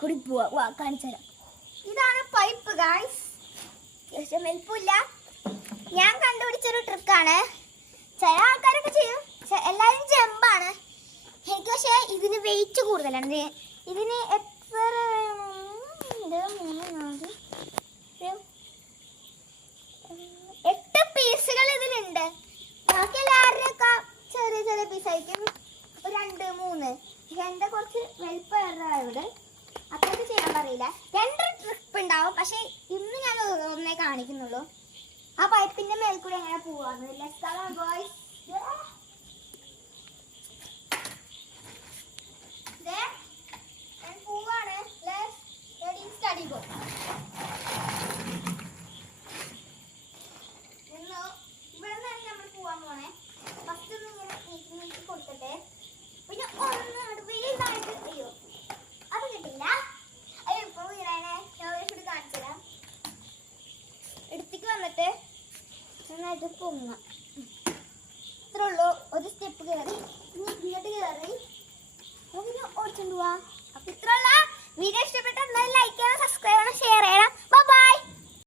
കൂടി പോവാ കാണിച്ചു തരാം. ഇതാണ് പൈപ്പ് ഗായ്സ്. വലിപ്പില്ല. ഞാൻ കണ്ടുപിടിച്ചൊരു ട്രിക്കാണ്. ചില ആൾക്കാരൊക്കെ ചെയ്യും, എല്ലാവരും ജമ്പാണ്. എനിക്ക് പക്ഷേ ഇതിന് വെയിറ്റ് കൂടുതലാണ്. ഇതിന് എത്ര 8 പീസുകൾ ഇതിലുണ്ട്. ബാക്കി എല്ലാവരുടെയൊക്കെ ചെറിയ ചെറിയ പീസായിരിക്കും, 2, 3. എൻ്റെ കുറച്ച് വലിപ്പമുണ്ട്, അത്രയ്ക്ക് ചെയ്യാൻ പറയില്ല. 2 ട്രിപ്പ് ഉണ്ടാവും, പക്ഷെ ഇന്ന് ഞാൻ ഒന്നേ കാണിക്കുന്നുള്ളൂ. ആ പൈപ്പിന്റെ മേൽ കൂടെ എങ്ങനെ പോവാന്ന്. Let's go boys. പോവാണ്. Let's ready steady go. ഇവിടെ നിന്നാണ് നമ്മൾ പോവാൻ പോണേ. ഫസ്റ്റ് ഒന്ന് ഇങ്ങനെ നീക്കി കൊടുക്കട്ടെ. പിന്നെ ഒന്ന് വലുതായിട്ട് അയ്യോ അത് കിട്ടില്ല. അയ്യോ ഇപ്പൊ വീടാനെ ഇവിടെ കാണിച്ചു തരാം. എടുത്തേക്ക് വന്നിട്ട് നന്നായിട്ട് പൊങ്ങാം. ഇത്രേ ഉള്ളൂ. ഒരു സ്റ്റെപ്പ് കയറി ഇങ്ങോട്ട് കയറി പിന്നെ ഓടിച്ചോണ്ട് പോവാ. അപ്പൊ ഇത്രയുള്ള വീഡിയോ ഇഷ്ടപ്പെട്ട ലൈക്ക് ചെയ്യാൻ